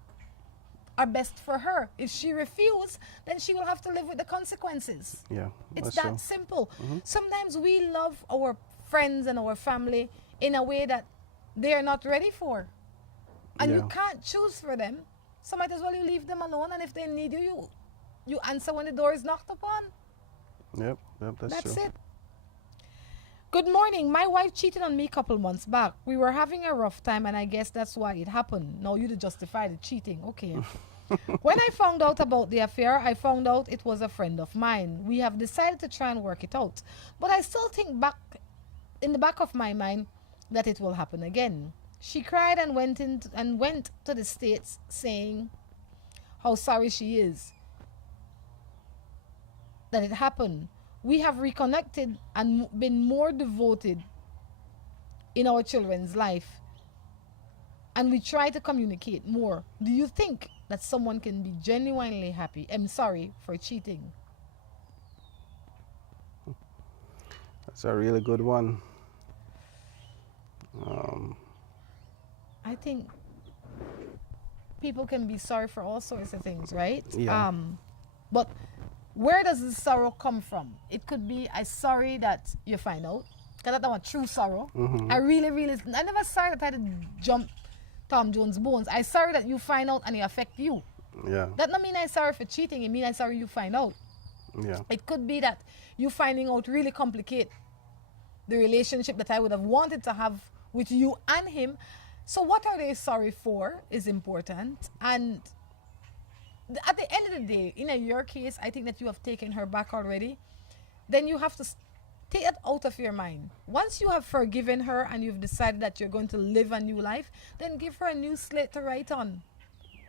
are best for her. If she refuses, then she will have to live with the consequences. Yeah. It's that's that true. simple. Sometimes we love our friends and our family in a way that they are not ready for. And you Yeah. can't choose for them. So might as well you leave them alone, and if they need you, you answer when the door is knocked upon. Yep, that's true. it. Good morning. My wife cheated on me a couple months back. We were having a rough time, and I guess that's why it happened. No, you to justify the cheating. Okay. When I found out about the affair, I found out it was a friend of mine. We have decided to try and work it out. But I still think back in the back of my mind that it will happen again. She cried and went to the States saying how sorry she is that it happened. We have reconnected and been more devoted in our children's life. And we try to communicate more. Do you think that someone can be genuinely happy? I'm sorry for cheating. That's a really good one. I think people can be sorry for all sorts of things, right? Yeah. But where does the sorrow come from? It could be, I'm sorry that you find out. Because that's not true sorrow. I never sorry that I had to jump Tom Jones' bones. I'm sorry that you find out and it affect you. Yeah. That don't mean I'm sorry for cheating. It means I'm sorry you find out. Yeah. It could be that you finding out really complicate the relationship that I would have wanted to have with you and him. So what are they sorry for is important. And at the end of the day, in your case, I think that you have taken her back already. Then you have to take it out of your mind. Once you have forgiven her and you've decided that you're going to live a new life, then give her a new slate to write on.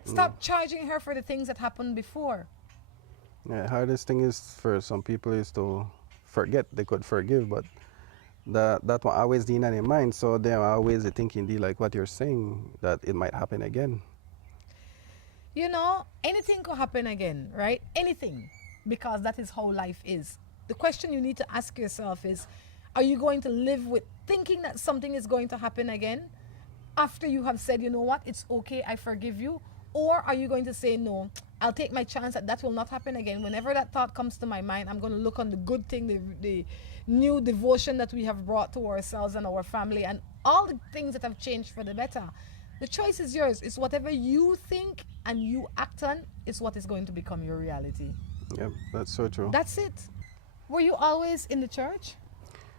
Stop charging her for the things that happened before. Yeah, hardest thing is for some people is to forget. They could forgive, but that one always in their mind. So they're always thinking, like what you're saying, that it might happen again. You know, anything could happen again, right? Anything, because that is how life is. The question you need to ask yourself is, are you going to live with thinking that something is going to happen again after you have said, you know what, it's okay, I forgive you? Or are you going to say, no, I'll take my chance that will not happen again. Whenever that thought comes to my mind, I'm going to look on the good thing, the new devotion that we have brought to ourselves and our family, and all the things that have changed for the better. The choice is yours. It's whatever you think and you act on is what is going to become your reality. Yep, that's so true. That's it. Were you always in the church?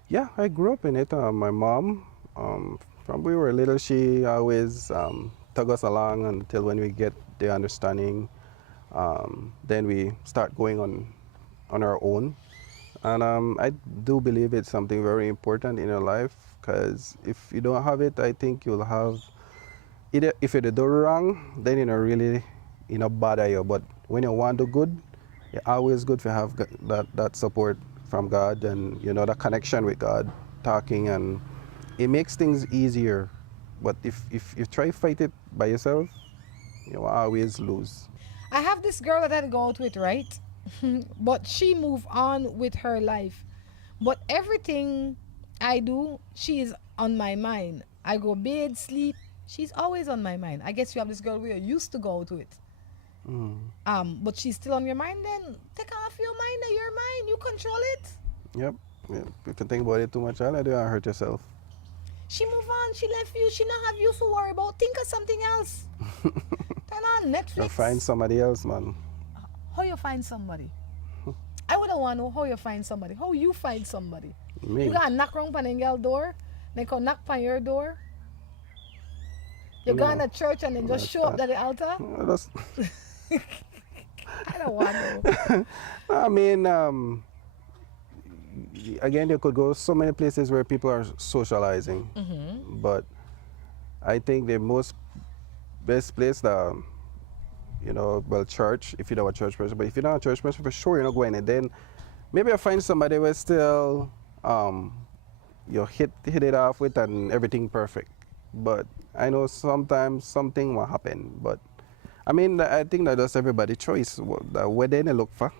Yeah, I grew up in it. My mom, from we were little, she always tug us along until when we get the understanding. Then we start going on our own. And I do believe it's something very important in your life, Because if you don't have it, I think you'll have either if you do wrong, then really bother you. But when you want to do good, it's always good to have that support from God and that connection with God, talking, and it makes things easier. But if you try to fight it by yourself, you always lose. I have this girl that I go out with, right? But she moved on with her life. But everything I do, she is on my mind. I go bed, sleep, she's always on my mind. I guess you have this girl we used to go out with. But she's still on your mind, then take off your mind that your mind. You control it. Yep. Yeah. If you think about it too much, all you do is hurt yourself. She move on, she left you, she not have you to worry about. Think of something else. Turn on Netflix. Or find somebody else, man. How you find somebody? I would want to know how you find somebody. How you find somebody? Me. You gotta knock wrong on a girl door, then go knock on your door. You go in the church and then just show up at the altar. I don't want to. I mean, again, you could go so many places where people are socializing, but I think the best place that church, if you're not a church person, but if you're not a church person, for sure you're not going in. Then maybe I find somebody where still you hit it off with and everything perfect. But I know sometimes something will happen. But I mean, I think that that's everybody's choice. Where they look for.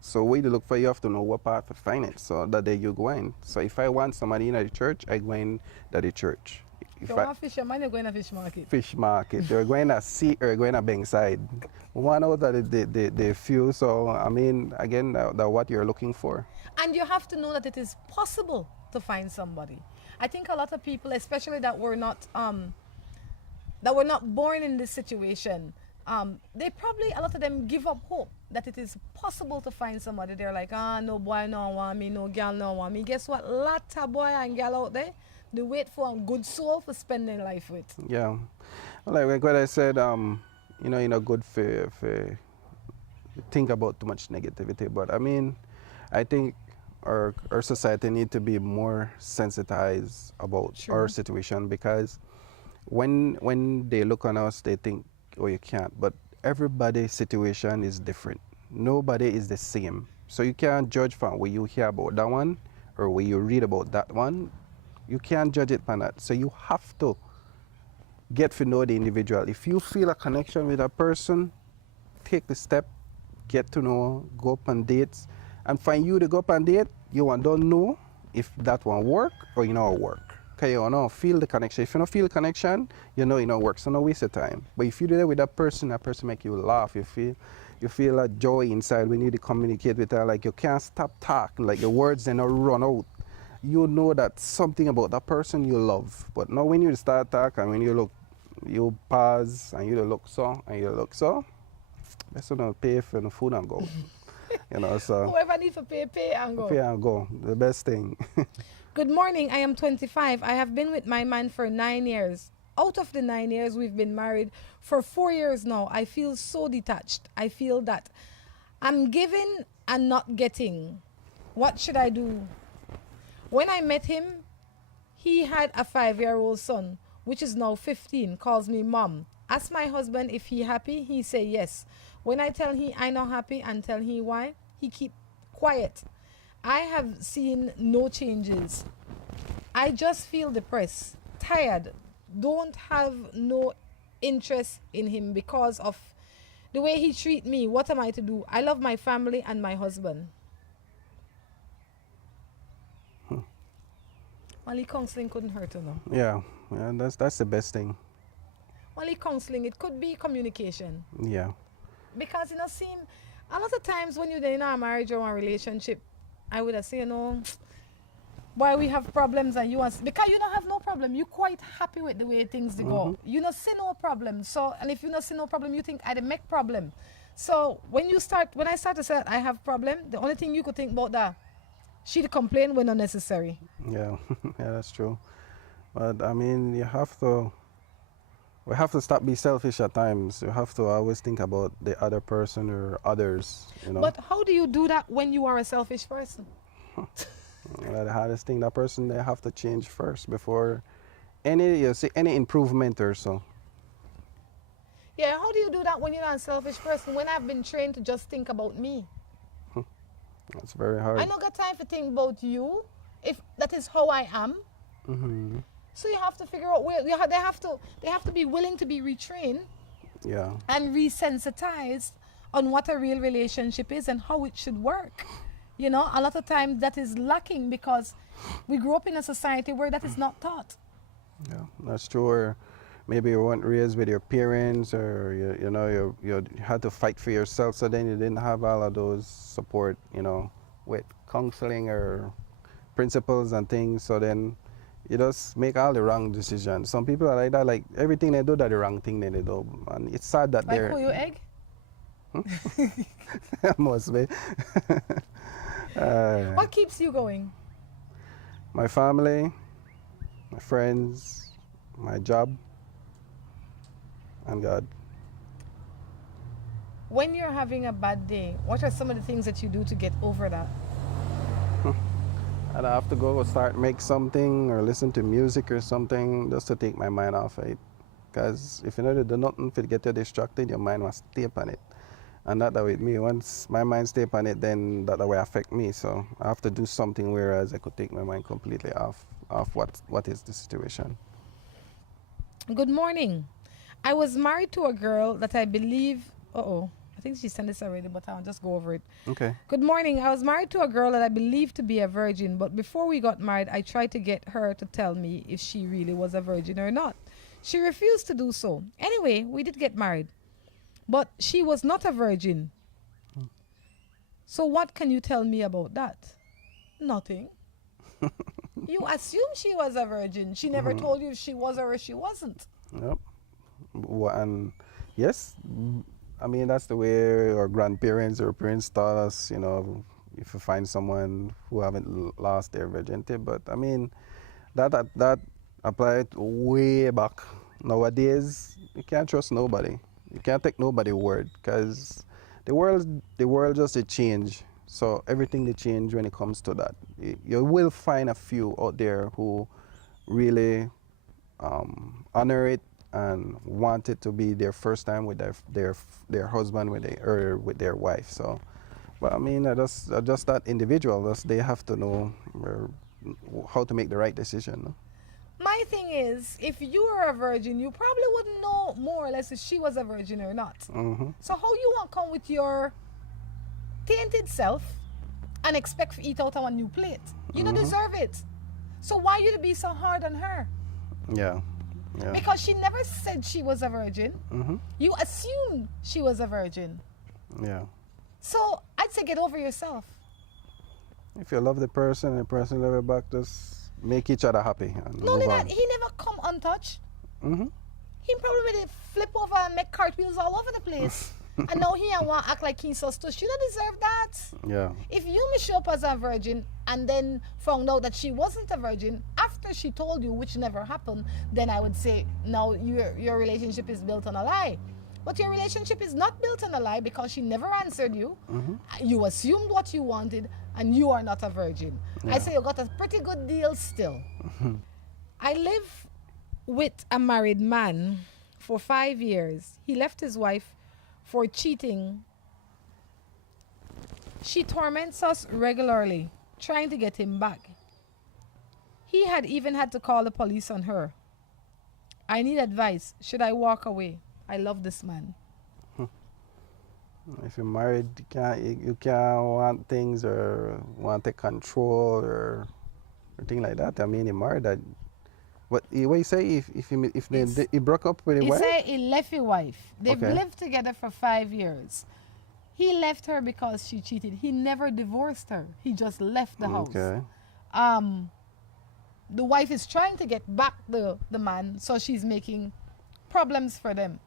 So where you look for, you have to know what path to find it. So that day you go in. So if I want somebody in the church, I go in to the church. If you want fisherman, you're going to fish market. Fish market. You're going to sea or going to Bankside. One out of the few. So I mean, again, that what you're looking for. And you have to know that it is possible to find somebody. I think a lot of people, especially that were not born in this situation, they probably, a lot of them give up hope that it is possible to find somebody. They're like, no boy no want me, no girl no want me. Guess what? Lot of boy and girl out there, they wait for a good soul to spend their life with. Yeah. Like what I said, you're not good for think about too much negativity. But I mean, I think our society need to be more sensitized about our situation, because when they look on us, they think, oh, you can't. But everybody's situation is different. Nobody is the same. So you can't judge from what you hear about that one or what you read about that one. You can't judge it from that. So you have to get to know the individual. If you feel a connection with a person, take the step, get to know, go up on dates, and find you to go up on date, don't know if that one work or work. Okay, you feel the connection. If you don't feel the connection, you know work. So no waste of time. But if you do that with that person make you laugh. You feel a joy inside when you communicate with her. Like you can't stop talking. Like your words they not run out. You know that something about that person you love. But now when you start talking and when you pause and you look so and you look so, that's not pay for the food and go. So whoever needs to pay and go. Pay and go. The best thing. Good morning. I am 25. I have been with my man for 9 years. Out of the 9 years, we've been married for 4 years now. I feel so detached. I feel that I'm giving and not getting. What should I do? When I met him, he had a 5-year-old son, which is now 15, calls me mom. Ask my husband if he happy, he say yes. When I tell him I not happy and tell him why, he keep quiet. I have seen no changes. I just feel depressed, tired, don't have no interest in him because of the way he treat me. What am I to do? I love my family and my husband. Only counseling couldn't hurt her, no? Yeah, that's the best thing. Only counseling, it could be communication. Yeah. Because seem a lot of times when you're in a marriage or a relationship, I would have said, why we have problems and you want, because you don't have no problem. You're quite happy with the way things go. You don't see no problem. So, and if you don't see no problem, you think I didn't make problem. So when I start to say I have problem, the only thing you could think about that, she'd complain when unnecessary. Yeah, yeah, that's true. But I mean, we have to stop being selfish at times. You have to always think about the other person or others, But how do you do that when you are a selfish person? The hardest thing, that person, they have to change first before any improvement or so. Yeah, how do you do that when you're not a selfish person? When I've been trained to just think about me. It's very hard. I don't got time to think about you if that is how I am. Mm-hmm. So you have to figure out where they have to be willing to be retrained Yeah. and resensitized on what a real relationship is and how it should work. You know, a lot of times that is lacking because we grew up in a society where that is not taught. Yeah, that's true. Or maybe you weren't raised with your parents, or you had to fight for yourself. So then you didn't have all of those support, with counseling or principles and things. So then you just make all the wrong decisions. Some people are like that. Like everything they do, that the wrong thing they do, and it's sad that Like they're. who you egg? Must be. What keeps you going? My family, my friends, my job, and God. When you're having a bad day, what are some of the things that you do to get over that? And I have to go start make something or listen to music or something just to take my mind off it. Because if you know to do nothing, if it get you distracted, your mind must stay upon it. And that with me, once my mind stay upon it, then that way affect me. So I have to do something whereas I could take my mind completely off what is the situation. Good morning. I was married to a girl that I believe, I think she sent this already, but I'll just go over it. Okay. Good morning. I was married to a girl that I believed to be a virgin, but before we got married, I tried to get her to tell me if she really was a virgin or not. She refused to do so. Anyway, we did get married, but she was not a virgin. So what can you tell me about that? Nothing. You assume she was a virgin. She never told you if she was or if she wasn't. Yep. And yes, I mean, that's the way our grandparents or parents taught us, if you find someone who haven't lost their virginity. But I mean, that applied way back. Nowadays, you can't trust nobody. You can't take nobody's word because the world just a change. So everything they change when it comes to that. You will find a few out there who really honor it and want it to be their first time with their husband with their wife. So, but I mean, just that individual. They have to know how to make the right decision. No? My thing is, if you were a virgin, you probably wouldn't know more or less if she was a virgin or not. Mm-hmm. So how you want to come with your tainted self and expect to eat out of a new plate? You don't deserve it. So why you to be so hard on her? Yeah. Yeah. Because she never said she was a virgin. Mm-hmm. You assumed she was a virgin. Yeah. So I'd say get over yourself. If you love the person and the person love you back, just make each other happy and No, move on. he never come untouched. Mm-hmm. He probably did flip over and make cartwheels all over the place. And now he and want to act like he's so stush. You don't deserve that. Yeah. If you may show up as a virgin and then found out that she wasn't a virgin after she told you, which never happened, then I would say now your relationship is built on a lie. But your relationship is not built on a lie because she never answered you. Mm-hmm. You assumed what you wanted and you are not a virgin. Yeah. I say you got a pretty good deal still. I live with a married man for 5 years. He left his wife for cheating. She torments us regularly, trying to get him back. He had even had to call the police on her. I need advice. Should I walk away? I love this man. If you're married, you can't want things or want to control or thing like that. I mean, you're married. What you say if he broke up with his He wife? said he left his wife. They've Okay. lived together for 5 years. He left her because she cheated. He never divorced her. He just left the house. Okay. The wife is trying to get back the man, so she's making problems for them.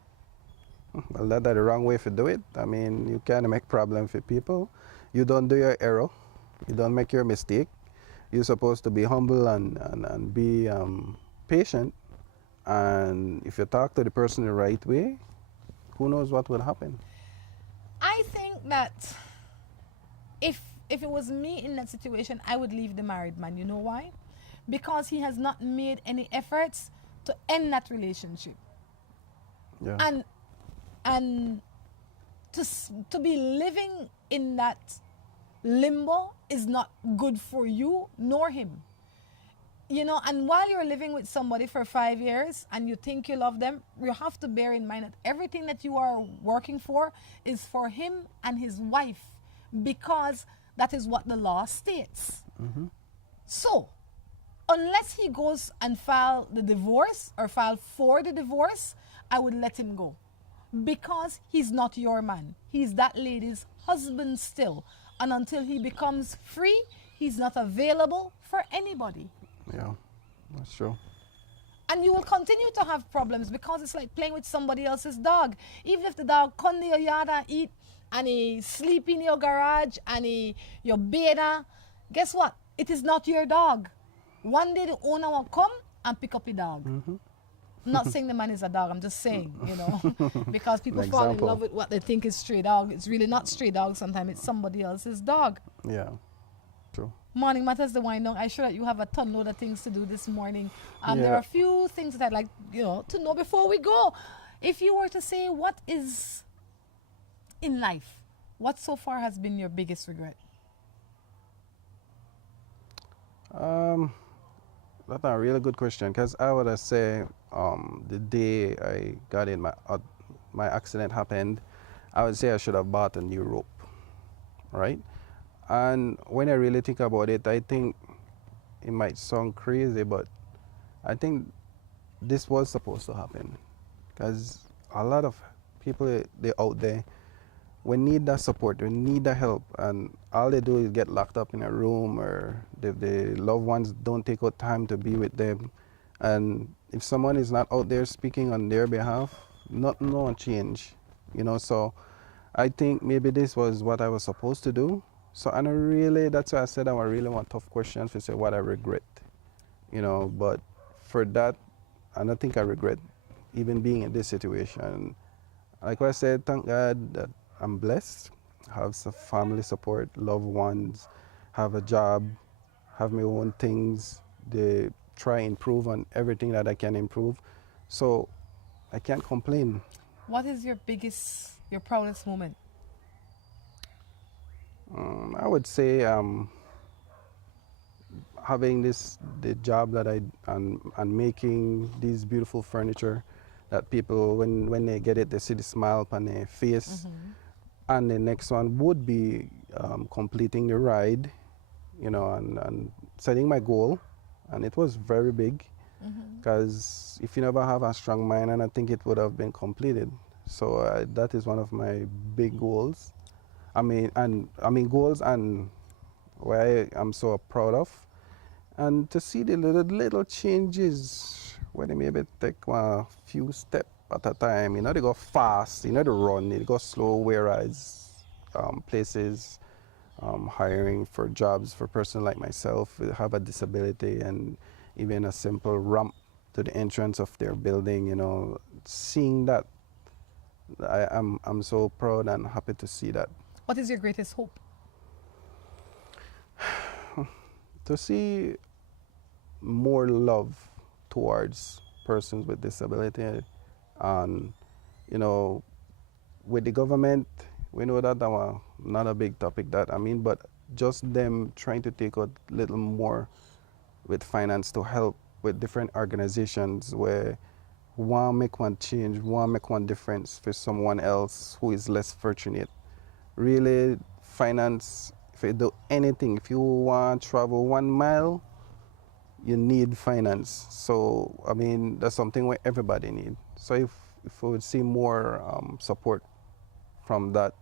Well, that's the wrong way to do it. I mean, you can't make problems for people. You don't do your error. You don't make your mistake. You're supposed to be humble and be patient. And if you talk to the person the right way, who knows what will happen? I think that if if it was me in that situation, I would leave the married man. You know why? Because he has not made any efforts to end that relationship. Yeah. And to be living in that limbo is not good for you nor him. You know, and while you're living with somebody for 5 years and you think you love them, you have to bear in mind that everything that you are working for is for him and his wife, because that is what the law states. So, unless he goes and file the divorce or file for the divorce, I would let him go. Because he's not your man. He's that lady's husband still. And until he becomes free, he's not available for anybody. Yeah, that's true. And you will continue to have problems because it's like playing with somebody else's dog. Even if the dog come to your yard and eat, and he sleep in your garage, and your beta, guess what? It is not your dog. One day the owner will come and pick up your dog. I'm not saying the man is a dog, I'm just saying, you know, because people An fall in example. love with what they think is stray dog. It's really not stray dog, sometimes it's somebody else's dog. Yeah, true. Morning matters the wind down. I'm sure that you have a ton load of things to do this morning. There Yeah. are a few things that I'd like, to know before we go. If you were to say what is in life, what so far has been your biggest regret? That's a really good question, because I would say the day I got in my accident happened, I would say I should have bought a new rope, right? And when I really think about it, I think it might sound crazy, but I think this was supposed to happen, because a lot of people they out there, we need that support, we need that help, and all they do is get locked up in a room, or the loved ones don't take out time to be with them. And if someone is not out there speaking on their behalf, nothing will change, So I think maybe this was what I was supposed to do. So, and that's why I said I really want tough questions to say what I regret, But for that, I don't think I regret even being in this situation. Like I said, thank God that I'm blessed, have some family support, loved ones, have a job, have my own things. They try improve on everything that I can improve. So I can't complain. What is your proudest moment? I would say having the job that and making these beautiful furniture that people, when they get it, they see the smile on their face. And the next one would be completing the ride, and setting my goal. And it was very big, because if you never have a strong mind, and I think it would have been completed. So that is one of my big goals. Goals and where I'm so proud of. And to see the little changes, where they maybe take a few steps at a time. They go fast, they run, they go slow, whereas places hiring for jobs for person like myself who have a disability, and even a simple ramp to the entrance of their building, seeing that, I'm so proud and happy to see that. What is your greatest hope? To see more love towards persons with disability, and with the government, we know that not a big topic but just them trying to take out a little more with finance to help with different organizations where want to make one change, want to make one difference for someone else who is less fortunate. Really, finance, if you do anything, if you want to travel 1 mile, you need finance. So, that's something where everybody needs. So if we would see more support from that,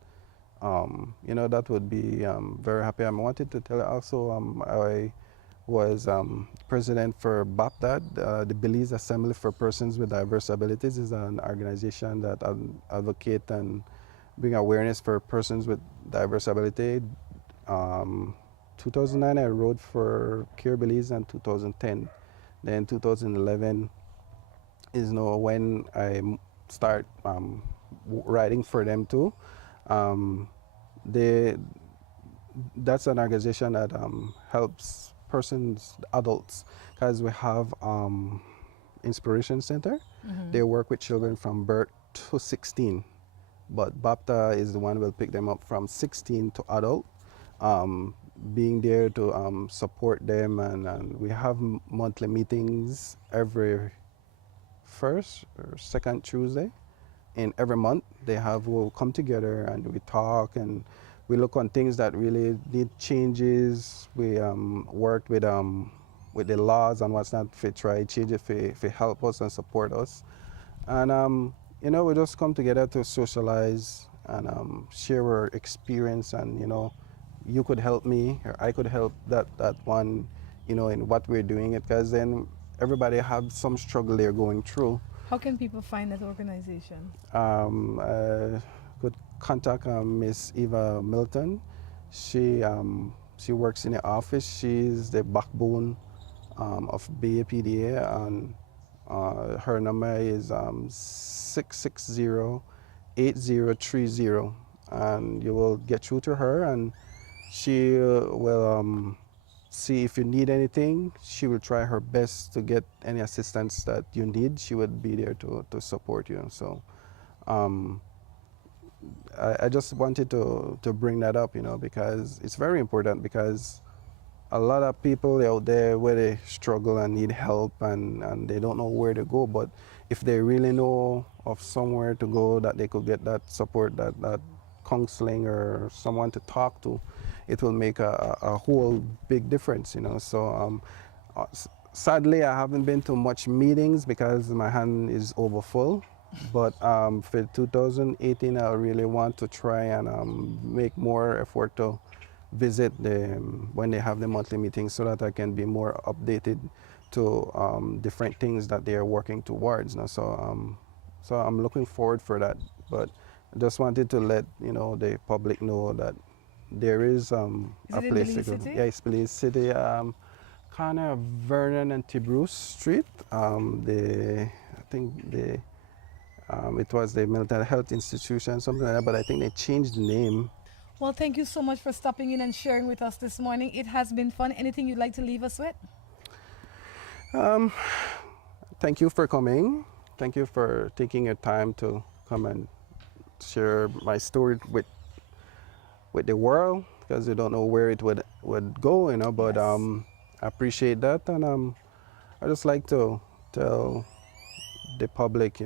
that would be very happy. I wanted to tell you also, I was president for BAPDAD, the Belize Assembly for Persons with Diverse Abilities. Is an organization that advocate and bring awareness for persons with diverse ability. 2009 I wrote for Care Belize, and 2010. Then 2011 is when I start writing for them too. that's an organization that helps persons, adults, because we have Inspiration Center. They work with children from birth to 16, but BAPTA is the one who will pick them up from 16 to adult, being there to support them, and we have monthly meetings every first or second Tuesday in every month. We'll come together and we talk and we look on things that really need changes. We worked with the laws and what's not, if they try change it, if they help us and support us. And you know, we just come together to socialize and share our experience, and you know, you could help me or I could help that one, you know, in what we're doing it, because then everybody have some struggle they're going through. How can people find that organization? Could contact Miss Eva Milton. She works in the office. She's the backbone of BAPDA, and her number is 660-8030, and you will get through to her, and she will see if you need anything. She will try her best to get any assistance that you need. She would be there to support you. So I just wanted to bring that up, you know, because it's very important, because a lot of people out there where they struggle and need help and they don't know where to go, but if they really know of somewhere to go that they could get that support, that counseling or someone to talk to, it will make a whole big difference, you know. So sadly, I haven't been to much meetings because my hand is over full. But for 2018, I really want to try and make more effort to visit when they have the monthly meetings, so that I can be more updated to different things that they are working towards. You know? So I'm looking forward for that. But I just wanted to let the public know that there is a place to go. Yeah, it's Belize City, kind of Vernon and Tibrus Street. It was the mental health institution, something like that, but I think they changed the name. Well, thank you so much for stopping in and sharing with us this morning. It has been fun. Anything you'd like to leave us with? Thank you for coming. Thank you for taking your time to come and share my story with the world, because you don't know where it would go, but yes. I appreciate that, and I just like to tell the public,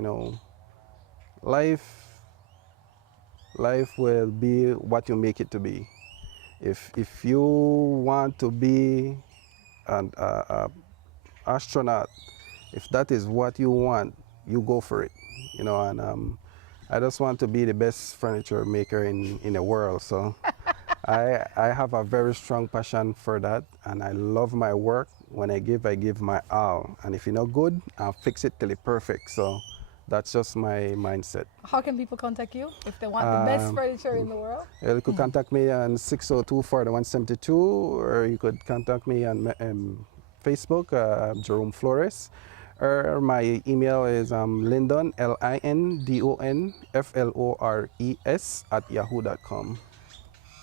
life will be what you make it to be. If you want to be an astronaut, if that is what you want, you go for it, and I just want to be the best furniture maker in the world. So I have a very strong passion for that, and I love my work. When I give my all, and if you're not good, I'll fix it till it's perfect. So that's just my mindset. How can people contact you if they want the best furniture in the world? You could contact me on 602-4172, or you could contact me on Facebook, Jerome Flores, or my email is Lindon, LINDON, FLORES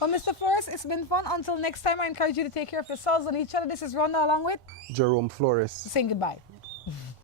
Well, Mr. Flores, it's been fun. Until next time, I encourage you to take care of yourselves and each other. This is Rhonda along with Jerome Flores. Saying goodbye.